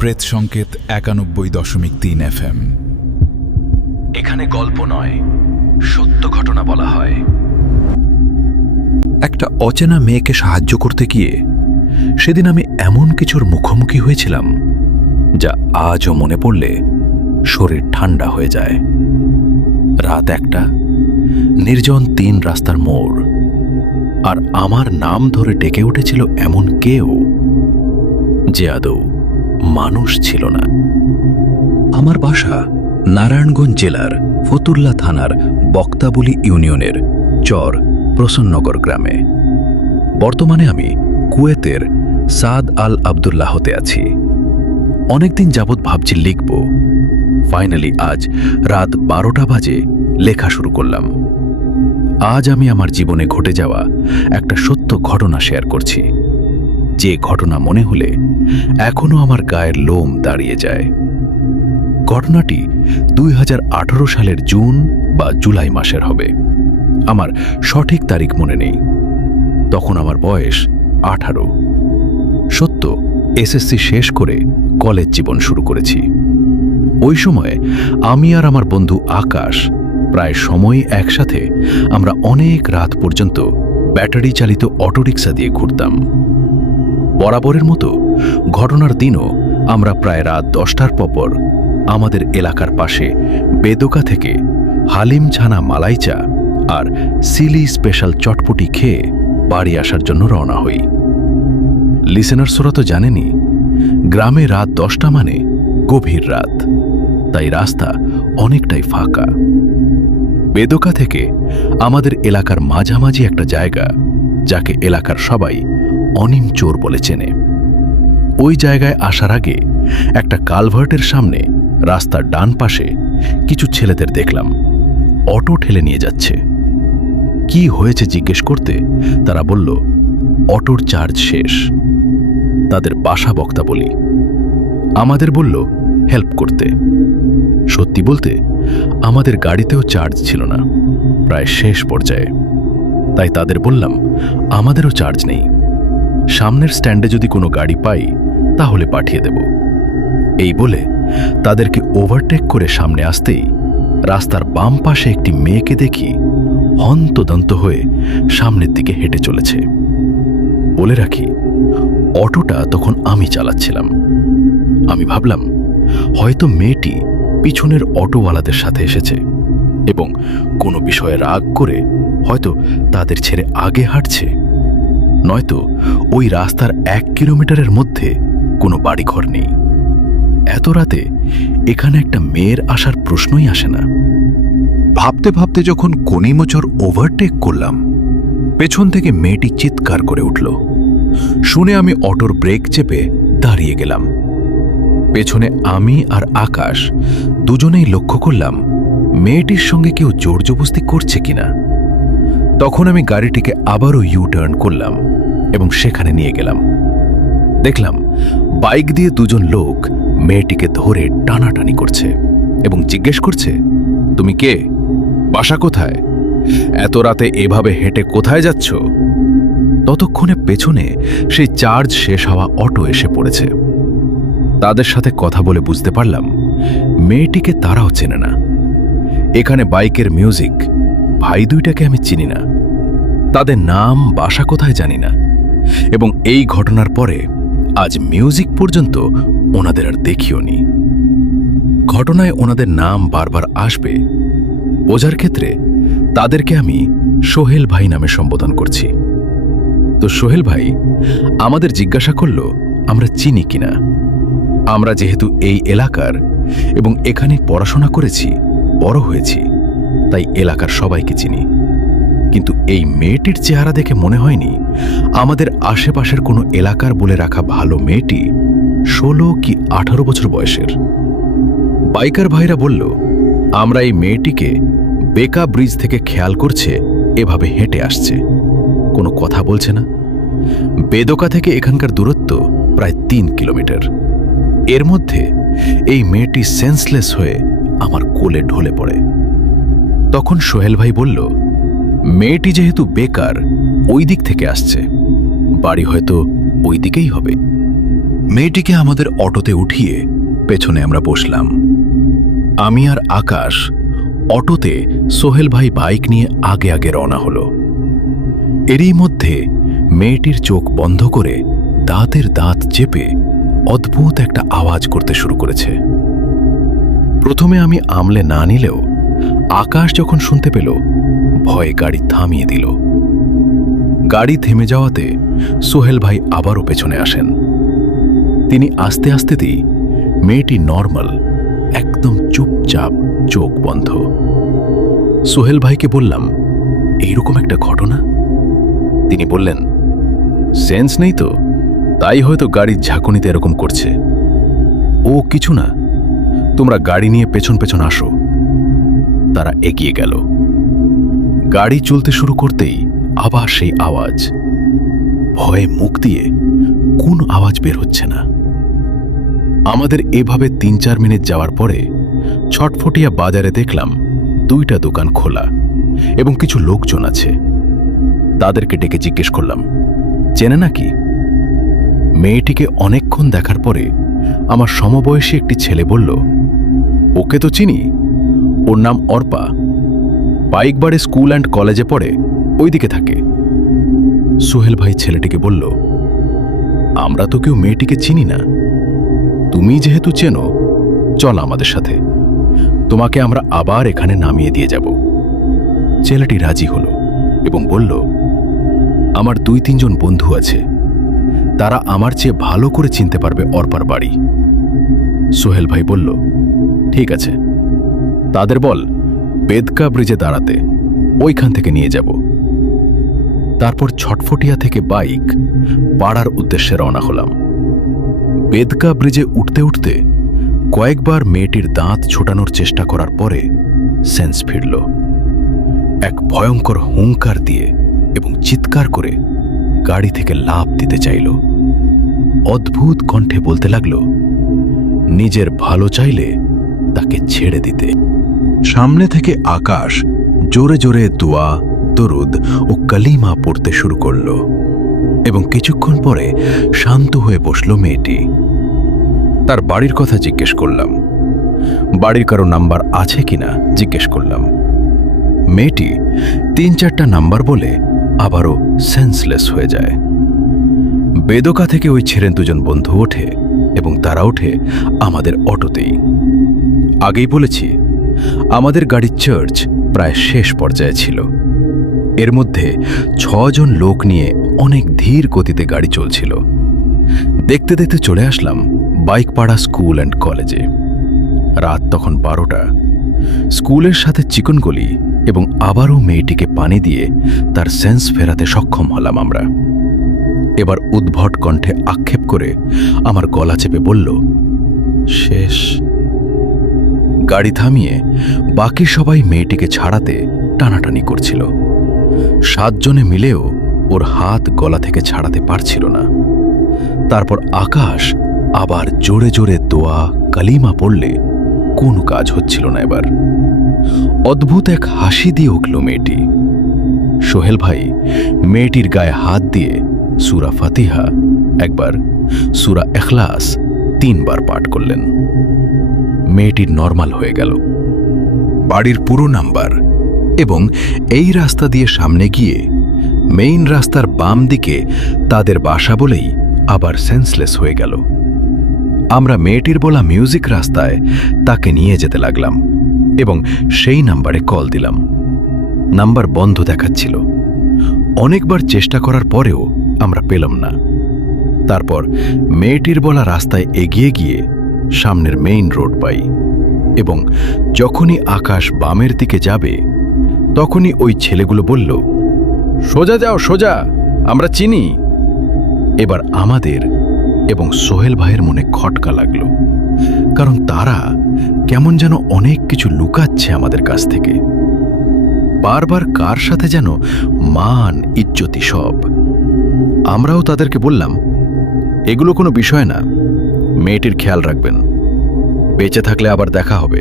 প্রেত সংকেত ৯১.৩ FM। এখানে গল্প নয়, সত্য ঘটনা বলা হয়। একটা অচেনা মেয়েকে সাহায্য করতে গিয়ে সেদিন আমি এমন কিছুর মুখোমুখি হয়েছিলাম যা আজও মনে পড়লে শরীর ঠান্ডা হয়ে যায়। রাত ১টা, নির্জন ৩ রাস্তার মোড়, আর আমার নাম ধরে ডেকে উঠেছিল এমন কেউ যে আদৌ মানুষ ছিল না। আমার বাসা নারায়ণগঞ্জ জেলার ফতুল্লা থানার বক্তাবলী ইউনিয়নের চর প্রসন্নগর গ্রামে। বর্তমানে আমি কুয়েতের সাদ আল আবদুল্লাহতে আছি। অনেকদিন যাবৎ ভাবছি লিখব, ফাইনালি আজ রাত ১২টা বাজে লেখা শুরু করলাম। আজ আমি আমার জীবনে ঘটে যাওয়া একটা সত্য ঘটনা শেয়ার করছি, যে ঘটনা মনে হলে এখনো আমার গায়ের লোম দাঁড়িয়ে যায়। ঘটনাটি ২০১৮ সালের জুন বা জুলাই মাসের হবে। আমার সঠিক তারিখ মনে নেই। তখন আমার বয়স ১৮। সত্য, এসএসসি শেষ করে কলেজ জীবন শুরু করেছি। ওই সময়ে আমি আর আমার বন্ধু আকাশ প্রায় সময়ই একসাথে আমরা অনেক রাত পর্যন্ত ব্যাটারি চালিত অটোরিকশা দিয়ে ঘুরতাম। বরাবরের মতো ঘটনার দিনও আমরা প্রায় রাত ১০টার পর আমাদের এলাকার পাশে বেদকা থেকে হালিম ছানা মালাই চা আর সিলি স্পেশাল চটপটি খেয়ে বাড়ি আসার জন্য রওনা হই। লিসেনার্সরা তো জানেনই, গ্রামে রাত ১০টা মানে গভীর রাত, তাই রাস্তা অনেকটাই ফাঁকা। বেদকা থেকে আমাদের এলাকার মাঝামাঝি একটা জায়গা, যাকে এলাকার সবাই অনিম চোর বলে চেনে। ওই জায়গায় আসার আগে একটা কালভার্টের সামনে রাস্তার ডান পাশে কিছু ছেলেদের দেখলাম অটো ঠেলে নিয়ে যাচ্ছে। কি হয়েছে জিজ্ঞেস করতে তারা বলল, অটোর চার্জ শেষ। তাদের বাসা বক্তাবলী। আমাদের বলল হেল্প করতে। সত্যি বলতে আমাদের গাড়িতেও চার্জ ছিল না, প্রায় শেষ পর্যায়ে। তাই তাদের বললাম আমাদেরও চার্জ নেই, সামনের স্ট্যান্ডে যদি কোনো গাড়ি পাই তাহলে পাঠিয়ে দেব। এই বলে তাদেরকে ওভারটেক করে সামনে আসতেই রাস্তার বাম পাশে একটি মেয়েকে দেখি হন্তদন্ত হয়ে সামনের দিকে হেঁটে চলেছে। বলে রাখি, অটোটা তখন আমি চালাচ্ছিলাম। আমি ভাবলাম হয়তো মেয়েটি পিছনের অটোওয়ালাদের সাথে এসেছে এবং কোনো বিষয়ে রাগ করে হয়তো তাদের ছেড়ে আগে হাঁটছে, নয়তো ওই রাস্তার ১ কিলোমিটারের মধ্যে কোনো বাড়িঘর নেই। এত রাতে এখানে একটা মেয়ের আসার প্রশ্নই আসে না। ভাবতে ভাবতে যখন কনিমোচর ওভারটেক করলাম, পেছন থেকে মেয়েটি চিৎকার করে উঠল। শুনে আমি অটোর ব্রেক চেপে দাঁড়িয়ে গেলাম। পেছনে আমি আর আকাশ দুজনেই লক্ষ্য করলাম মেয়েটির সঙ্গে কেউ জোরজবস্তি করছে কিনা। তখন আমি গাড়িটিকে আবারও ইউ-টার্ন করলাম এবং সেখানে নিয়ে গেলাম। দেখলাম বাইক দিয়ে দুজন লোক মেয়েটিকে ধরে টানাটানি করছে এবং জিজ্ঞেস করছে, তুমি কে? বাসা কোথায়? এত রাতে এভাবে হেঁটে কোথায় যাচ্ছ? ততক্ষণে পেছনে সেই চার্জ শেষ হওয়া অটো এসে পড়েছে। তাদের সাথে কথা বলে বুঝতে পারলাম মেয়েটিকে তারাও চেনে না। এখানে বাইকের মিউজিক ভাই দুইটাকে আমি চিনি না, তাদের নাম বাসা কোথায় জানি না, এবং এই ঘটনার পরে আজ মিউজিক পর্যন্ত ওনাদের আর দেখিও নি। ঘটনায় ওনাদের নাম বারবার আসবে, বোঝার ক্ষেত্রে তাদেরকে আমি সোহেল ভাই নামে সম্বোধন করছি। তো সোহেল ভাই আমাদের জিজ্ঞাসা করল আমরা চিনি কিনা। আমরা যেহেতু এই এলাকার এবং এখানে পড়াশোনা করেছি, বড় হয়েছি, তাই এলাকার সবাইকে চিনি। কিন্তু এই মেয়েটির চেহারা দেখে মনে হয়নি আমাদের আশেপাশের কোনো এলাকার বলে রাখা ভালো মেয়েটি ১৬ কি ১৮ বছর বয়সের। বাইকার ভাইরা বলল আমরা এই মেয়েটিকে বেকা ব্রিজ থেকে খেয়াল করছে এভাবে হেঁটে আসছে, কোনো কথা বলছে না। বেদকা থেকে এখানকার দূরত্ব প্রায় ৩ কিলোমিটার। এর মধ্যে এই মেয়েটি সেন্সলেস হয়ে আমার কোলে ঢলে পড়ে। তখন সোহেল ভাই বলল, মেয়েটি যেহেতু বেকার, ওই দিক থেকে আসছে, বাড়ি হয়তো ওই দিকেই হবে। মেয়েটিকে আমাদের অটোতে উঠিয়ে পেছনে আমরা বসলাম। আমি আর আকাশ অটোতে, সোহেল ভাই বাইক নিয়ে আগে আগে রওনা হলো। এরই মধ্যে মেয়েটির চোখ বন্ধ করে দাঁতের দাঁত চেপে অদ্ভুত একটা আওয়াজ করতে শুরু করেছে। প্রথমে আমি আমলে না নিলেও আকাশ যখন শুনতে পেল, ভয়ে গাড়ি থামিয়ে দিল। গাড়ি থেমে যাওয়াতে সোহেল ভাই আবারও পেছনে আসেন। তিনি আস্তে আস্তেতেই মেয়েটি নর্মাল, একদম চুপচাপ, চোখ বন্ধ। সোহেল ভাইকে বললাম, এইরকম একটা ঘটনা? তিনি বললেন, সেন্স নেই তো, তাই হয়তো গাড়ির ঝাঁকুনিতে এরকম করছে। ও কিছু না, তোমরা গাড়ি নিয়ে পেছন পেছন আসো। তারা এগিয়ে গেল। গাড়ি চলতে শুরু করতেই আবার সেই আওয়াজ। ভয়ে মুখ দিয়ে কোন আওয়াজ বের হচ্ছে না। আমাদের এভাবে ৩-৪ মিনিট যাওয়ার পরে ছটফটিয়া বাজারে দেখলাম 2টা দোকান খোলা এবং কিছু লোকজন আছে। তাদেরকে ডেকে জিজ্ঞেস করলাম, চেনে নাকি? মেয়েটিকে অনেকক্ষণ দেখার পরে আমার সমবয়সী একটি ছেলে বলল, ওকে তো চিনি, ওর নাম অর্পা, পাইকবাড়ি স্কুল অ্যান্ড কলেজে পড়ে, ওইদিকে থাকে। সোহেল ভাই ছেলেটিকে বলল, আমরা তো কেউ মেয়েটিকে চিনি না, তুমি যেহেতু চেনো, চল আমাদের সাথে, তোমাকে আমরা আবার এখানে নামিয়ে দিয়ে যাব। ছেলেটি রাজি হলো এবং বলল, আমার 2-3 জন বন্ধু আছে, তারা আমার চেয়ে ভালো করে চিনতে পারবে অর্পার বাড়ি। সোহেল ভাই বলল, ঠিক আছে, তাদের বল বেদকা ব্রিজে দাঁড়াতে, ওইখান থেকে নিয়ে যাব। তারপর ছটফটিয়া থেকে বাইক পাড়ার উদ্দেশ্যে রওনা হলাম। বেদকা ব্রিজে উঠতে উঠতে কয়েকবার মেয়েটির দাঁত ছোটানোর চেষ্টা করার পরে সেন্স ফিরল। এক ভয়ঙ্কর হুঙ্কার দিয়ে এবং চিৎকার করে গাড়ি থেকে লাফ দিতে চাইল। অদ্ভুত কণ্ঠে বলতে লাগল, নিজের ভালো চাইলে তাকে ছেড়ে দিতে। সামনে থেকে আকাশ জোরে জোরে দোয়া, দরুদ ও কালিমা পড়তে শুরু করল এবং কিছুক্ষণ পরে শান্ত হয়ে বসল মেয়েটি। তার বাড়ির কথা জিজ্ঞেস করলাম, বাড়ির কারো নাম্বার আছে কিনা জিজ্ঞেস করলাম। মেয়েটি 3-4টা নাম্বার বলে আবারও সেন্সলেস হয়ে যায়। বেদকা থেকে ওই ছেড়েন 2 জন বন্ধু ওঠে এবং তারা ওঠে আমাদের অটোতেই। আগেই বলেছি, আমাদের গাড়ির চার্জ প্রায় শেষ পর্যায়ে ছিল। এর মধ্যে 6 জন লোক নিয়ে অনেক ধীর গতিতে গাড়ি চলছিল। দেখতে দেখতে চলে আসলাম বাইকপাড়া স্কুল অ্যান্ড কলেজে। রাত তখন 12টা। স্কুলের সাথে চিকনগলি এবং আবারও মেয়েটিকে পানি দিয়ে তার সেন্স ফেরাতে সক্ষম হলাম আমরা। এবার উদ্ভট কণ্ঠে আক্ষেপ করে আমার গলা চেপে বলল, শেষ। গাড়ি থামিয়ে বাকি সবাই মেয়েটিকে ছাড়াতে টানাটানি করছিল। 7 জনে মিলেও ওর হাত গলা থেকে ছাড়াতে পারছিল না। তারপর আকাশ আবার জোরে জোরে দোয়া, কালিমা পড়লে কোনো কাজ হচ্ছিল না। এবার অদ্ভুত এক হাসি দিয়ে উঠল মেয়েটি। সোহেল ভাই মেয়েটির গায়ে হাত দিয়ে সূরা ফাতিহা একবার, সূরা ইখলাস 3 বার পাঠ করলেন। মেয়েটি নরমাল হয়ে গেল। বাড়ির পুরো নাম্বার এবং এই রাস্তা দিয়ে সামনে গিয়ে মেইন রাস্তার বাম দিকে তাদের বাসা বলেই আবার সেন্সলেস হয়ে গেল। আমরা মেয়েটির বলা মিউজিক রাস্তায় তাকে নিয়ে যেতে লাগলাম এবং সেই নাম্বারে কল দিলাম। নাম্বার বন্ধ দেখাচ্ছিল। অনেকবার চেষ্টা করার পরেও আমরা পেলাম না। তারপর মেয়েটির বলা রাস্তায় এগিয়ে গিয়ে সামনের মেইন রোড পাই এবং যখনই আকাশ বামের দিকে যাবে তখনই ওই ছেলেগুলো বলল, সোজা যাও, সোজা, আমরা চিনি। এবার আমাদের এবং সোহেল ভাইয়ের মনে খটকা লাগলো, কারণ তারা কেমন যেন অনেক কিছু লুকাচ্ছে আমাদের কাছ থেকে। বারবার কার সাথে যেন মান ইজ্জতি সব। আমরাও তাদেরকে বললাম, এগুলো কোনো বিষয় না, মেয়েটির খেয়াল রাখবেন, বেঁচে থাকলে আবার দেখা হবে।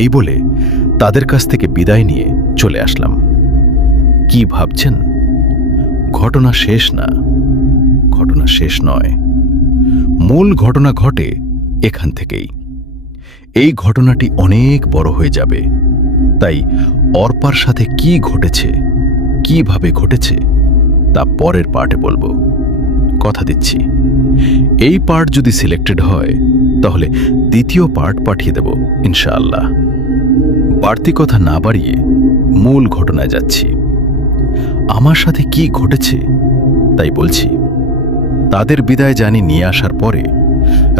এই বলে তাদের কাছ থেকে বিদায় নিয়ে চলে আসলাম। কি ভাবছেন? ঘটনা শেষ না, ঘটনা শেষ নয়। মূল ঘটনা ঘটে এখান থেকেই। এই ঘটনাটি অনেক বড় হয়ে যাবে, তাই অর্পার সাথে কি ঘটেছে, কিভাবে ঘটেছে তা পরের পার্টে বলবো। কথা দিচ্ছি, এই পার্ট যদি সিলেক্টেড হয় তাহলে দ্বিতীয় পার্ট পাঠিয়ে দেব ইনশাআল্লাহ। বাড়তি কথা না বাড়িয়ে মূল ঘটনায় যাচ্ছি। আমার সাথে কি ঘটেছে তাই বলছি। তাদের বিদায় জানি নিয়ে আসার পরে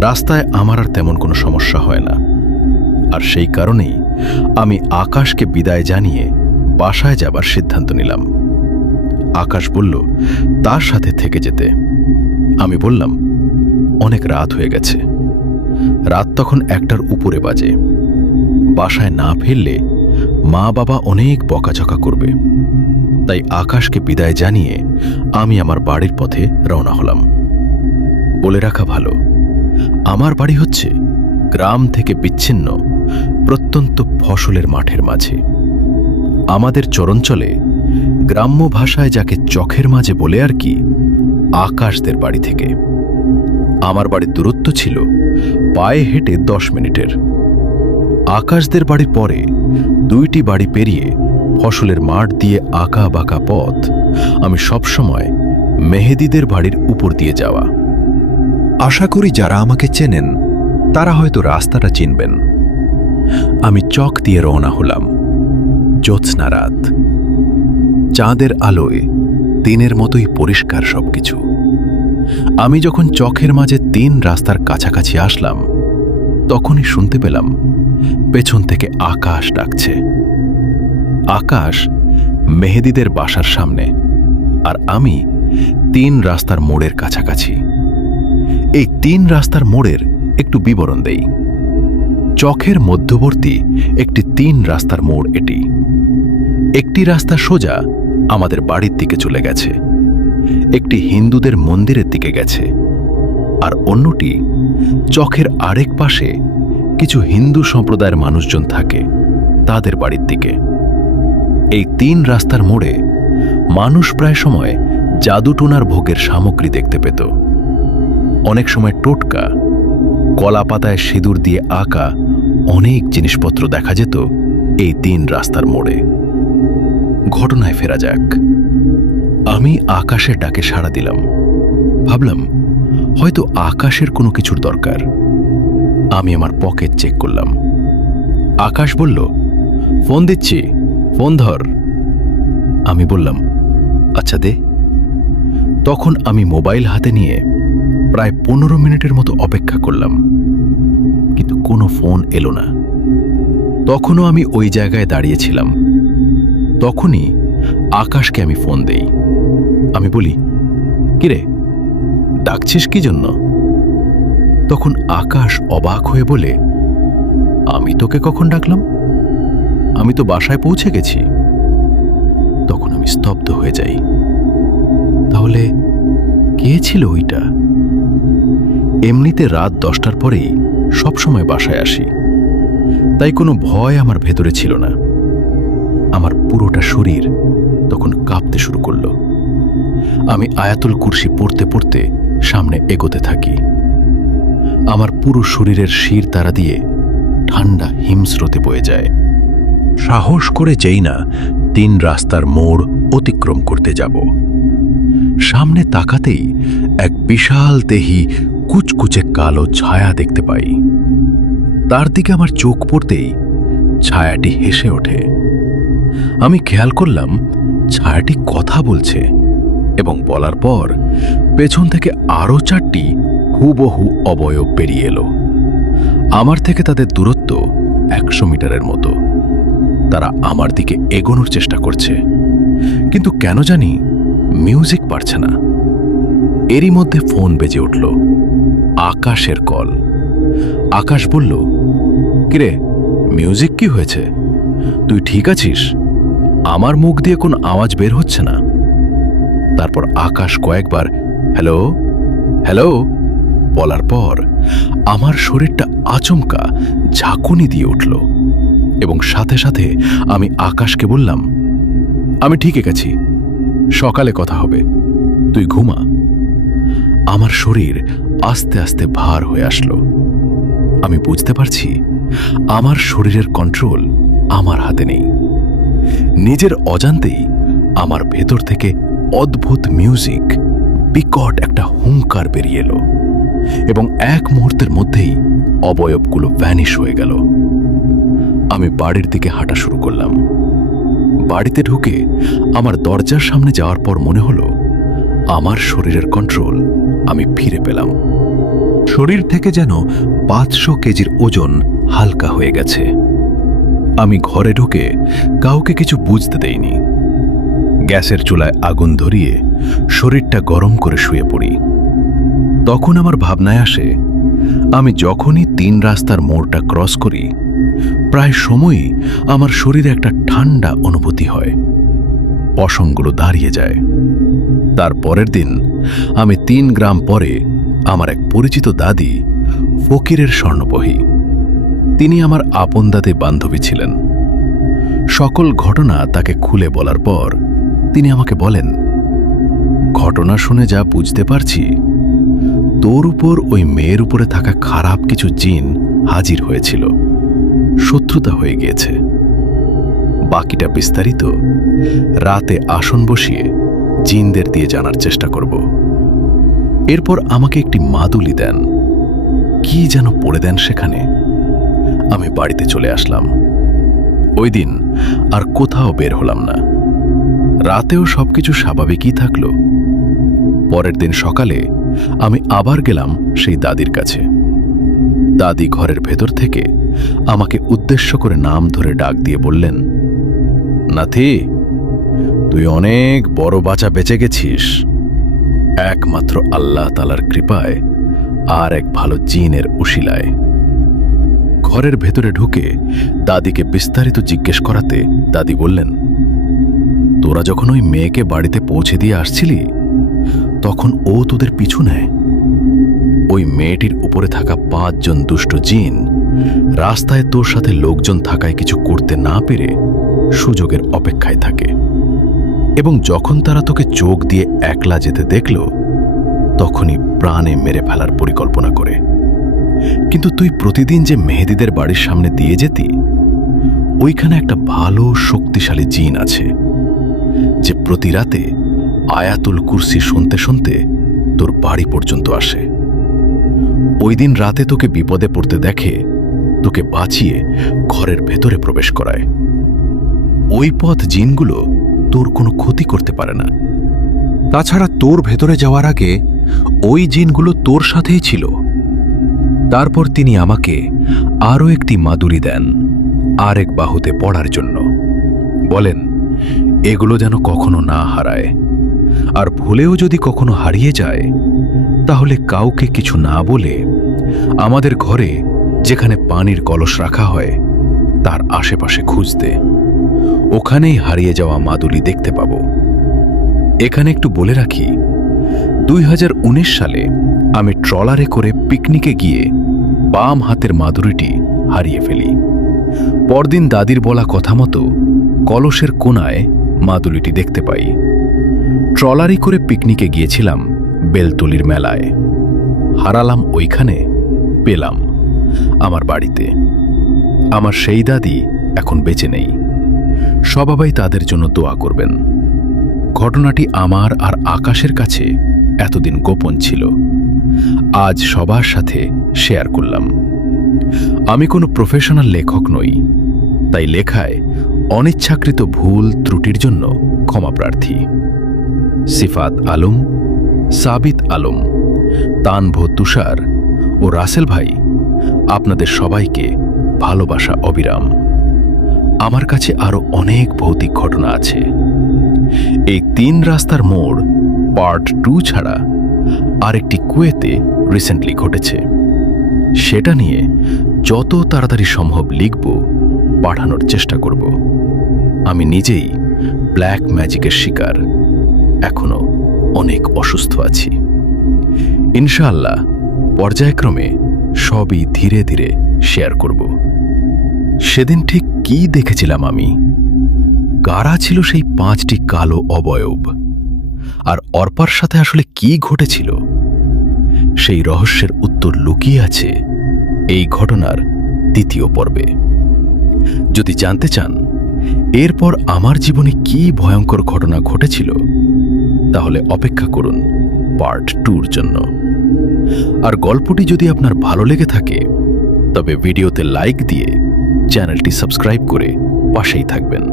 রাস্তায় আমার আর তেমন কোনো সমস্যা হয় না, আর সেই কারণেই আমি আকাশকে বিদায় জানিয়ে বাসায় যাবার সিদ্ধান্ত নিলাম। আকাশ বলল তার সাথে থেকে যেতে। আমি বললাম অনেক রাত হয়ে গেছে। রাত তখন 1টার উপরে বাজে। বাসায় না ফিরলে মা বাবা অনেক বকাঝকা করবে, তাই আকাশকে বিদায় জানিয়ে আমি আমার বাড়ির পথে রওনা হলাম। বলে রাখা ভালো, আমার বাড়ি হচ্ছে গ্রাম থেকে বিচ্ছিন্ন প্রত্যন্ত ফসলের মাঠের মাঝে। আমাদের চরঞ্চলে গ্রাম্য ভাষায় যাকে চোখের মাঝে বলে আর কি, আকাশদের বাড়ি থেকে আমার বাড়ির দূরত্ব ছিল পায়ে হেঁটে 10 মিনিটের। আকাশদের বাড়ির পরে 2টি বাড়ি পেরিয়ে ফসলের মাঠ দিয়ে আঁকা বাঁকা পথ আমি সবসময় মেহেদিদের বাড়ির উপর দিয়ে যাওয়া। আশা করি যারা আমাকে চেনেন তারা হয়তো রাস্তাটা চিনবেন। আমি চক দিয়ে রওনা হলাম। জ্যোৎস্না রাত, চাঁদের আলোয় দিনের মতোই পরিষ্কার সবকিছু। আমি যখন চকের মাঝে 3 রাস্তার কাছাকাছি আসলাম তখনই শুনতে পেলাম পেছন থেকে আকাশ ডাকছে। আকাশ মেহেদিদের বাসার সামনে, আর আমি 3 রাস্তার মোড়ের কাছাকাছি। এই 3 রাস্তার মোড়ের একটু বিবরণ দেই। চকের মধ্যবর্তী একটি 3 রাস্তার মোড় এটি। একটি রাস্তা সোজা আমাদের বাড়ির দিকে চলে গেছে, একটি হিন্দুদের মন্দিরের দিকে গেছে, আর অন্যটি চকের আরেক পাশে কিছু হিন্দু সম্প্রদায়ের মানুষজন থাকে তাদের বাড়ির দিকে। এই 3 রাস্তার মোড়ে মানুষ প্রায় সময় জাদুটোনার ভোগের সামগ্রী দেখতে পেত। অনেক সময় টোটকা, কলা পাতায় সিঁদুর দিয়ে আঁকা অনেক জিনিসপত্র দেখা যেত এই 3 রাস্তার মোড়ে। ঘটনায় ফেরা যাক। আমি আকাশের ডাকে সাড়া দিলাম। ভাবলাম হয়তো আকাশের কোনো কিছুর দরকার। আমি আমার পকেট চেক করলাম। আকাশ বলল, ফোন দিচ্ছি, ফোন ধর। আমি বললাম আচ্ছা দে। তখন আমি মোবাইল হাতে নিয়ে প্রায় 15 মিনিটের মতো অপেক্ষা করলাম, কিন্তু কোনো ফোন এলো না। তখনও আমি ওই জায়গায় দাঁড়িয়েছিলাম। তখনই আকাশকে আমি ফোন দেই। আমি বলি, কিরে ডাকছিস কি জন্য? তখন আকাশ অবাক হয়ে বলে, আমি তোকে কখন ডাকলাম? আমি তো বাসায় পৌঁছে গেছি। তখন আমি স্তব্ধ হয়ে যাই। তাহলে কে ছিল ওইটা? এমনিতে রাত 10টার পরেই সবসময় বাসায় আসি, তাই কোনো ভয় আমার ভেতরে ছিল না। আমার পুরোটা শরীর তখন কাঁপতে শুরু করলো। আমি আয়াতুল কুরসি পড়তে পড়তে সামনে এগোতে থাকি। আমার পুরো শরীরের শির তারা দিয়ে ঠান্ডা হিমস্রোতে বয়ে যায়। সাহস করে যেই না 3 রাস্তার মোড় অতিক্রম করতে যাব, সামনে তাকাতেই এক বিশাল দেহী কুচকুচে কালো ছায়া দেখতে পাই। তার দিকে আমার চোখ পড়তেই ছায়াটি হেসে ওঠে। আমি খেয়াল করলাম ছায়াটি কথা বলছে, এবং বলার পর পেছন থেকে আরও 4টি হুবহু অবয়ব বেরিয়ে এলো। আমার থেকে তাদের দূরত্ব 100 মিটারের মতো। তারা আমার দিকে এগোনোর চেষ্টা করছে, কিন্তু কেন জানি মিউজিক পারছে না। এরই মধ্যে ফোন বেজে উঠল। আকাশের কল। আকাশ বলল, কিরে মিউজিক কি হয়েছে? তুই ঠিক আছিস? আমার মুখ দিয়ে কোনো আওয়াজ বের হচ্ছে না। তারপর আকাশ কয়েকবার হ্যালো হ্যালো বলার পর আমার শরীরটা আচমকা ঝাঁকুনি দিয়ে উঠল, এবং সাথে সাথে আমি আকাশকে বললাম, আমি ঠিক আছি, সকালে কথা হবে, তুই ঘুমা। আমার শরীর আস্তে আস্তে ভার হয়ে আসলো। আমি বুঝতে পারছি আমার শরীরের কন্ট্রোল আমার হাতে নেই। নিজের অজান্তেই আমার ভেতর থেকে অদ্ভুত মিউজিক, বিকট একটা হুঙ্কার বেরিয়ে এলো এবং এক মুহূর্তের মধ্যেই অবয়বগুলো ভ্যানিশ হয়ে গেল। আমি বাড়ির দিকে হাঁটা শুরু করলাম। বাড়িতে ঢুকে আমার দরজার সামনে যাওয়ার পর মনে হলো আমার শরীরের কন্ট্রোল আমি ফিরে পেলাম। শরীর থেকে যেন 500 কেজির ওজন হালকা হয়ে গেছে। আমি ঘরে ঢুকে কাউকে কিছু বুঝতে দেইনি। গ্যাসের চুলায় আগুন ধরিয়ে শরীরটা গরম করে শুয়ে পড়ি। তখন আমার ভাবনায় আসে, আমি যখনই 3 রাস্তার মোড়টা ক্রস করি প্রায় সময়ই আমার শরীরে একটা ঠান্ডা অনুভূতি হয়, পশমগুলো দাঁড়িয়ে যায়। তার পরের দিন আমি 3 গ্রাম পরে আমার এক পরিচিত দাদি, ফকিরের স্বর্ণপহী, তিনি আমার আপন দাদি বান্ধবী ছিলেন। সকল ঘটনা তাকে খুলে বলার পর তিনি আমাকে বলেন, ঘটনা শুনে যা বুঝতে পারছি, তোর উপর ওই মেয়ের উপরে থাকা খারাপ কিছু জিন হাজির হয়েছিল, শত্রুতা হয়ে গিয়েছে। বাকিটা বিস্তারিত রাতে আসন বসিয়ে জিনদের দিয়ে জানার চেষ্টা করব। এরপর আমাকে একটি মাদুলি দেন, কি যেন পড়ে দেন সেখানে। আমি বাড়িতে চলে আসলাম। ওই দিন আর কোথাও বের হলাম না। রাতেও সবকিছু স্বাভাবিকই থাকলো। পরের দিন সকালে আমি আবার গেলাম সেই দাদির কাছে। দাদি ঘরের ভেতর থেকে আমাকে উদ্দেশ্য করে নাম ধরে ডাক দিয়ে বললেন, নাথি, তুই অনেক বড় বাঁচা বেঁচে গেছিস, একমাত্র আল্লাহ তাআলার কৃপায় আর এক ভালো জিনের উশিলায়। ঘরের ভেতরে ঢুকে দাদিকে বিস্তারিত জিজ্ঞেস করাতে দাদি বললেন, তোরা যখন ওই মেয়েকে বাড়িতে পৌঁছে দিয়ে আসছিলি তখন ও তোদের পিছু নেয়। ওই মেয়েটির উপরে থাকা 5 জন দুষ্ট জিন রাস্তায় তোর সাথে লোকজন থাকায় কিছু করতে না পেরে সুযোগের অপেক্ষায় থাকে, এবং যখন তারা তোকে চোখ দিয়ে একলা যেতে দেখল তখনই প্রাণে মেরে ফেলার পরিকল্পনা করে। কিন্তু তুই প্রতিদিন যে মেহেদিদের বাড়ির সামনে দিয়ে যেতি, ওইখানে একটা ভালো শক্তিশালী জিন আছে যে প্রতি রাতে আয়াতুল কুরসি শুনতে শুনতে তোর বাড়ি পর্যন্ত আসে। ওই দিন রাতে তোকে বিপদে পড়তে দেখে তোকে বাঁচিয়ে ঘরের ভেতরে প্রবেশ করায়। ওই পথ জিনগুলো তোর কোনো ক্ষতি করতে পারে না। তাছাড়া তোর ভেতরে যাওয়ার আগে ওই জিনগুলো তোর সাথেই ছিল। তারপর তিনি আমাকে আরও একটি মাদুলি দেন আর এক বাহুতে পড়ার জন্য। বলেন, এগুলো যেন কখনো না হারায়, আর ভুলেও যদি কখনো হারিয়ে যায় তাহলে কাউকে কিছু না বলে আমাদের ঘরে যেখানে পানির কলস রাখা হয় তার আশেপাশে খুঁজতে, ওখানেই হারিয়ে যাওয়া মাদুলি দেখতে পাব। এখানে একটু বলে রাখি, 2019 সালে আমি ট্রলারে করে পিকনিকে গিয়ে বাম হাতের মাদুরিটি হারিয়ে ফেলি। পরদিন দাদির বলা কথা মতো কলসের কোণায় মাদুলিটি দেখতে পাই। ট্রলারি করে পিকনিকে গিয়েছিলাম বেলতলির মেলায়, হারালাম ওইখানে, পেলাম আমার বাড়িতে। আমার সেই দাদি এখন বেঁচে নেই। সবাই তাদের জন্য দোয়া করবেন। ঘটনাটি আমার আর আকাশের কাছে এতদিন গোপন ছিল, আজ সবার সাথে শেয়ার করলাম। আমি কোনো প্রফেশনাল লেখক নই, তাই লেখায় অনিচ্ছাকৃত ভুল ত্রুটির জন্য ক্ষমা প্রার্থী। সিফাত আলম, সাবিত আলম, তানভো তুষার ও রাসেল ভাই, আপনাদের সবাইকে ভালোবাসা অবিরাম। আমার কাছে আরো অনেক ভৌতিক ঘটনা আছে। এই 3 রাস্তার মোড় পার্ট 2 ছাড়া আরেকটি কুয়েতে রিসেন্টলি ঘটেছে। সেটা নিয়ে যত তাড়াতাড়ি সম্ভব লিখব, পাঠানোর চেষ্টা করব। আমি নিজেই ব্ল্যাক ম্যাজিকের শিকার, এখনো অনেক অসুস্থ আছি। ইনশাআল্লাহ পর্যায়ক্রমে সবই ধীরে ধীরে শেয়ার করব। সেদিন ঠিক কি দেখেছিলাম আমি, কারা ছিল সেই 5টি কালো অবয়ব, আর অর্পার সাথে আসলে কি ঘটেছিল, সেই রহস্যের উত্তর লুকিয়ে আছে এই ঘটনার দ্বিতীয় পর্বে। যদি জানতে চান এরপর আমার জীবনে কি ভয়ঙ্কর ঘটনা ঘটেছিল, তাহলে অপেক্ষা করুন পার্ট 2-র জন্য। আর গল্পটি যদি আপনার ভালো লেগে থাকে তবে ভিডিওতে লাইক দিয়ে চ্যানেলটি সাবস্ক্রাইব করে পাশেই থাকবেন।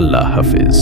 আল্লাহ হাফেজ।